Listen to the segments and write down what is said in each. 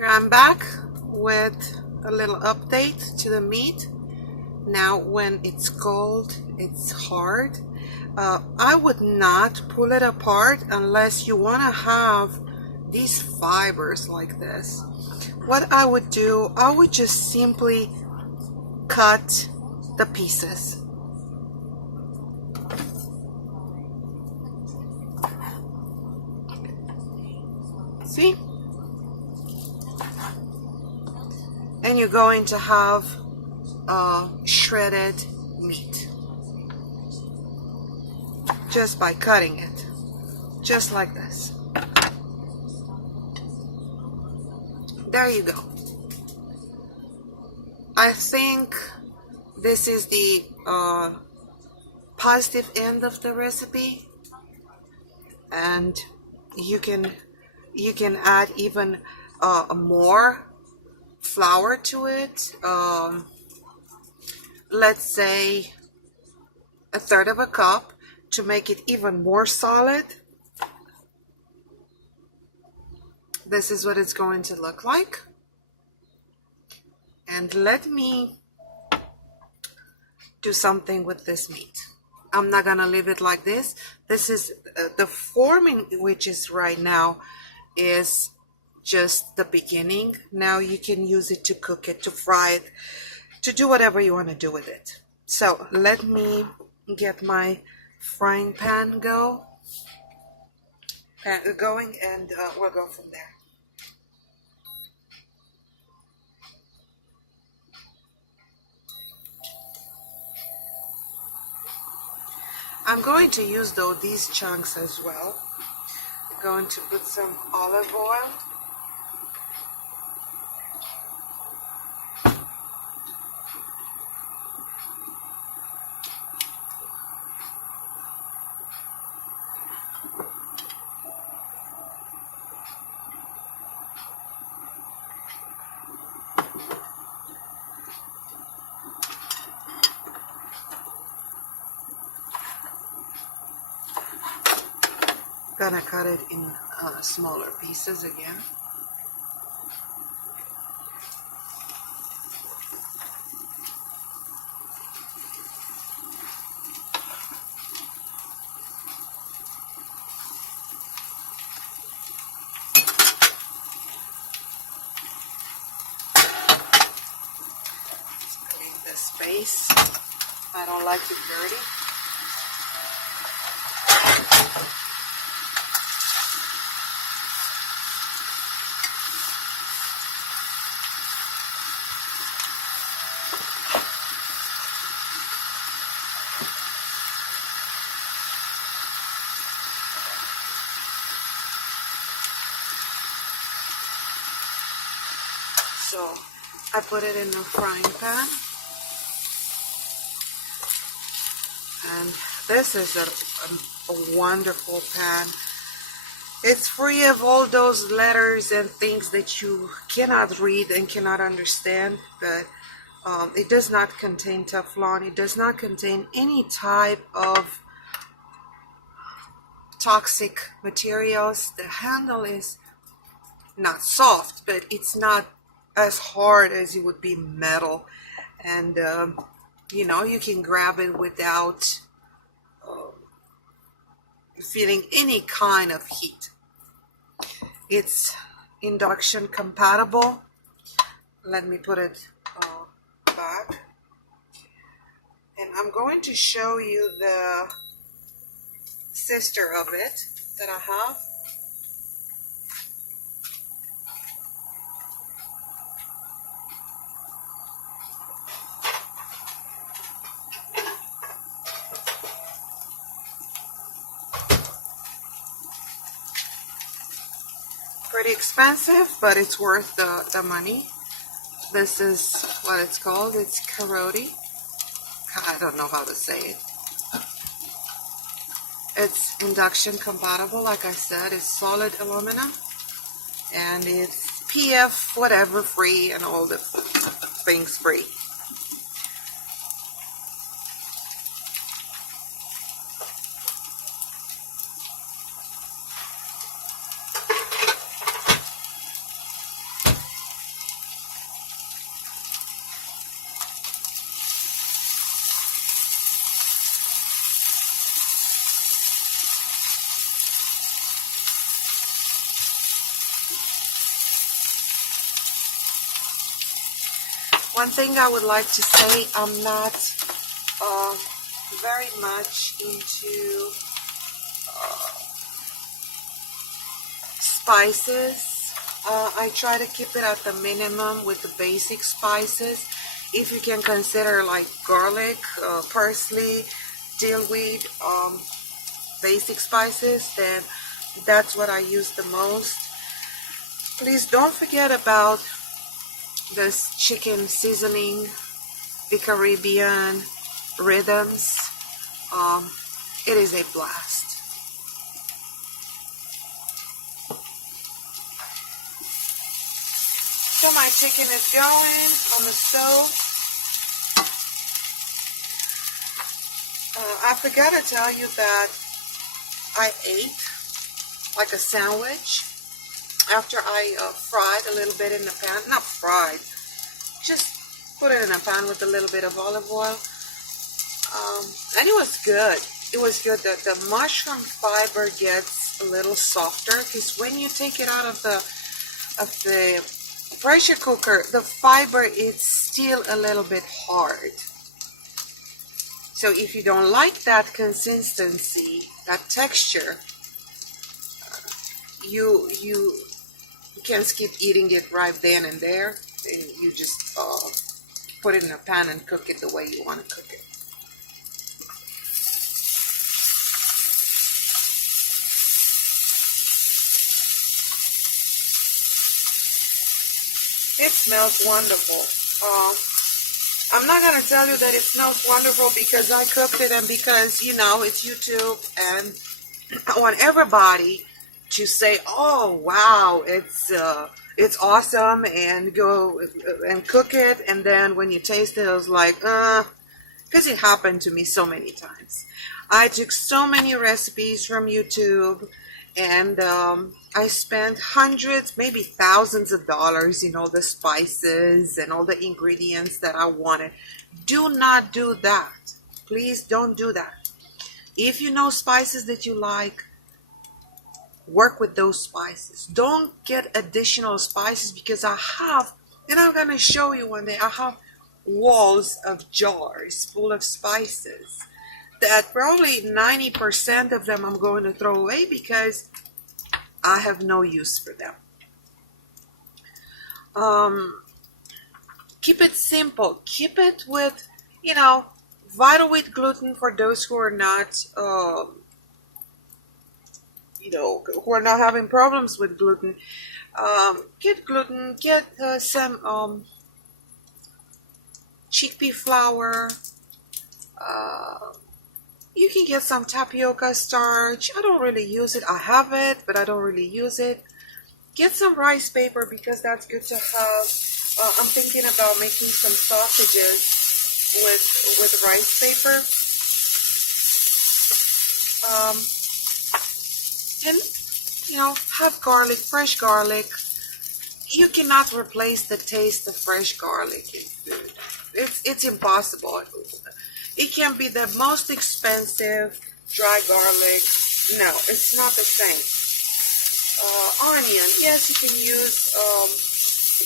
Here I'm back with a little update to the meat. Now when it's cold, it's hard. I would not pull it apart unless you want to have these fibers like this. What I would do, I would just simply cut the pieces. See? And you're going to have shredded meat just by cutting it, just like this. There you go. I think this is the positive end of the recipe, and you can add even more flour to it. Let's say 1/3 of a cup to make it even more solid. This is what it's going to look like. And let me do something with this meat. I'm not gonna leave it like this. This is the form in which is right now is just the beginning. Now you can use it to cook it, to fry it, to do whatever you want to do with it. So let me get my frying pan going, and we'll go from there. I'm going to use though these chunks as well. I'm going to put some olive oil. Gonna cut it in smaller pieces again. Let's clean the space. I don't like it dirty. So I put it in the frying pan, and this is a wonderful pan. It's free of all those letters and things that you cannot read and cannot understand, but it does not contain Teflon. It does not contain any type of toxic materials. The handle is not soft, but it's not as hard as it would be metal, and you know, you can grab it without feeling any kind of heat. It's induction compatible. Let me put it back, and I'm going to show you the sister of it that I have. Pretty expensive, but it's worth the money. This is what it's called. It's karoti. I don't know how to say it. It's induction compatible, like I said. It's solid aluminum, and it's PF whatever free and all the things free. One thing I would like to say, I'm not very much into spices. I try to keep it at the minimum with the basic spices. If you can consider like garlic, parsley, dillweed, basic spices, then that's what I use the most. Please don't forget about this chicken seasoning, the Caribbean rhythms. It is a blast. So my chicken is going on the stove. I forgot to tell you that I ate like a sandwich after I fried a little bit in the pan. Not fried, just put it in a pan with a little bit of olive oil. And it was good. It was good. The mushroom fiber gets a little softer because when you take it out of the pressure cooker, the fiber is still a little bit hard. So if you don't like that consistency, that texture, you can skip eating it right then and there, and you just put it in a pan and cook it the way you want to cook it. It smells wonderful. I'm not going to tell you that it smells wonderful because I cooked it and because, you know, it's YouTube and I want everybody to say, oh, wow, it's awesome, and go and cook it. And then when you taste it, I was like, because it happened to me so many times. I took so many recipes from YouTube, and I spent hundreds, maybe thousands of dollars in all the spices and all the ingredients that I wanted. Do not do that. Please don't do that. If you know spices that you like, work with those spices. Don't get additional spices, because I have, and I'm going to show you one day, I have walls of jars full of spices that probably 90% of them I'm going to throw away because I have no use for them. Keep it simple. Keep it with, you know, vital wheat gluten for those who are not, you know, who are not having problems with gluten. Get gluten. Get some chickpea flour. You can get some tapioca starch. I don't really use it. I have it, but I don't really use it. Get some rice paper because that's good to have. I'm thinking about making some sausages with rice paper. And, you know, have garlic, fresh garlic. You cannot replace the taste of fresh garlic in food. It's impossible. It can be the most expensive dry garlic. No, it's not the same. Onion. Yes, you can use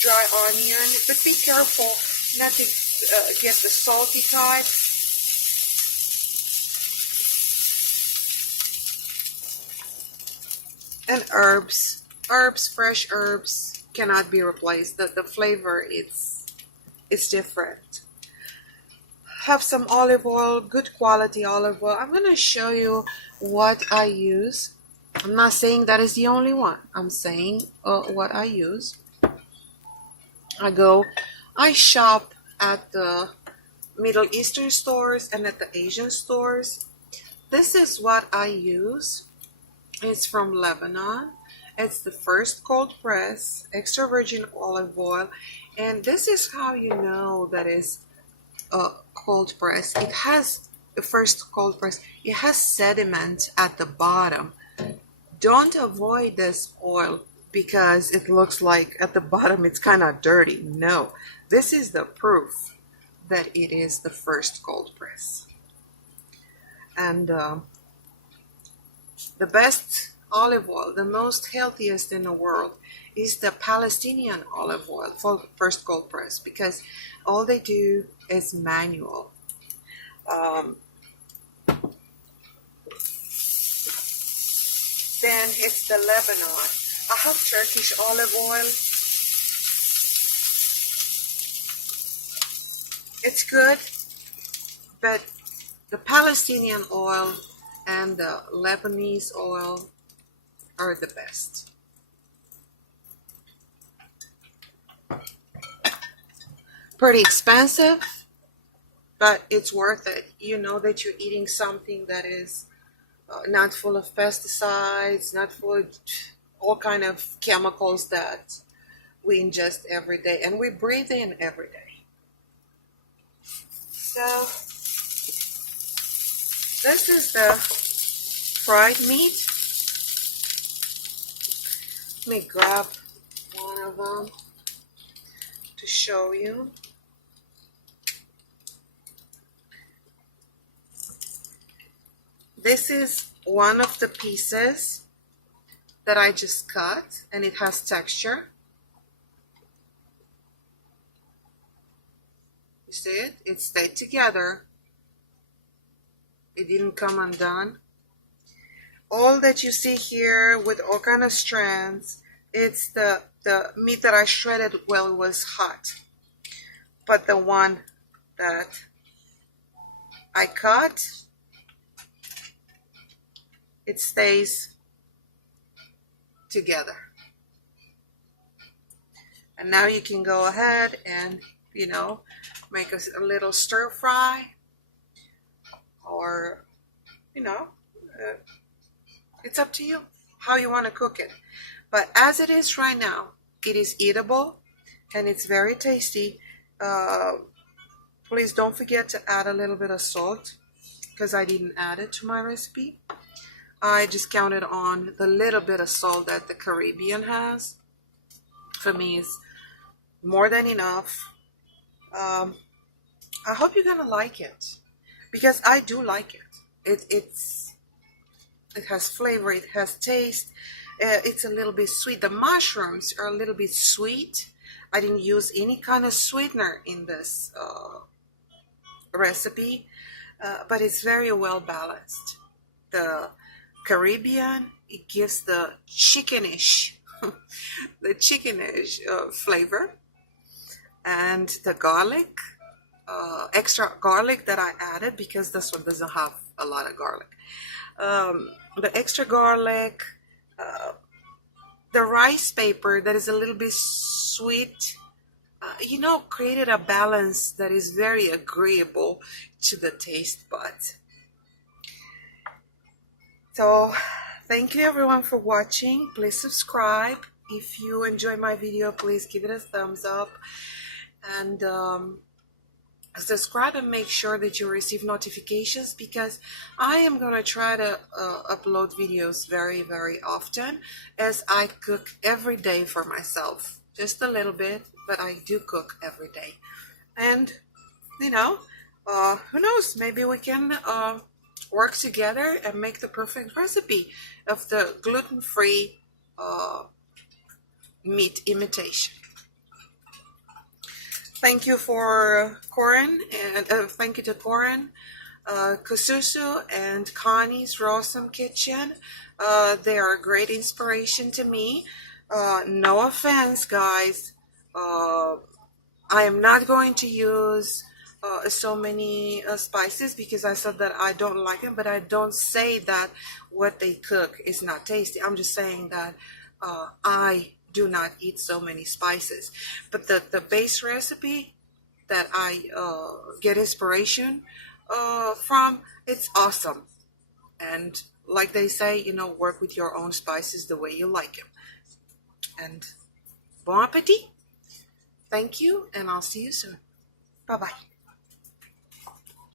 dry onion, but be careful not to get the salty type. And herbs. Fresh herbs cannot be replaced. The flavor, it's different. Have some olive oil, good quality olive oil. I'm going to show you what I use. I'm not saying that is the only one. I'm saying what I use. I shop at the Middle Eastern stores and at the Asian stores. This is what I use. It's from Lebanon. It's the first cold press, extra virgin olive oil. And this is how you know that is cold press. It has the first cold press. It has sediment at the bottom. Don't avoid this oil because it looks like at the bottom it's kind of dirty. No, this is the proof that it is the first cold press. And the best olive oil, the most healthiest in the world, is the Palestinian olive oil for first cold press, because all they do is manual. Then it's the Lebanon. I have Turkish olive oil. It's good, but the Palestinian oil and the Lebanese oil are the best. Pretty expensive, but it's worth it. You know that you're eating something that is not full of pesticides, not full of all kind of chemicals that we ingest every day and we breathe in every day. So this is the fried meat. Let me grab one of them to show you. This is one of the pieces that I just cut, and it has texture. You see it? It stayed together. It didn't come undone. All that you see here with all kind of strands, it's the meat that I shredded while it was hot. But the one that I cut, it stays together. And now you can go ahead and, you know, make a little stir fry, or, you know, it's up to you how you want to cook it. But as it is right now, it is eatable and it's very tasty. Please don't forget to add a little bit of salt, because I didn't add it to my recipe. I just counted on the little bit of salt that the Caribbean has. For me, it's more than enough. I hope you're gonna like it, because I do like it. It has flavor, it has taste. It's a little bit sweet. The mushrooms are a little bit sweet. I didn't use any kind of sweetener in this recipe, but it's very well balanced. The Caribbean, it gives the chickenish, flavor, and the garlic, extra garlic that I added because this one doesn't have a lot of garlic. The extra garlic, the rice paper that is a little bit sweet, you know, created a balance that is very agreeable to the taste buds. So thank you everyone for watching. Please subscribe. If you enjoy my video, please give it a thumbs up, and subscribe and make sure that you receive notifications, because I am going to try to upload videos very, very often, as I cook every day for myself. Just a little bit, but I do cook every day. And, you know, who knows, maybe we can work together and make the perfect recipe of the gluten-free meat imitation. Thank you for Corin, and thank you to Corin, CUSUSU, and Connie's RAWsome Kitchen. They are a great inspiration to me. No offense, guys. I am not going to use so many spices, because I said that I don't like them, but I don't say that what they cook is not tasty. I'm just saying that I do not eat so many spices. But the base recipe that I get inspiration from, it's awesome. And like they say, you know, work with your own spices the way you like them. And bon appetit. Thank you, and I'll see you soon. Bye-bye.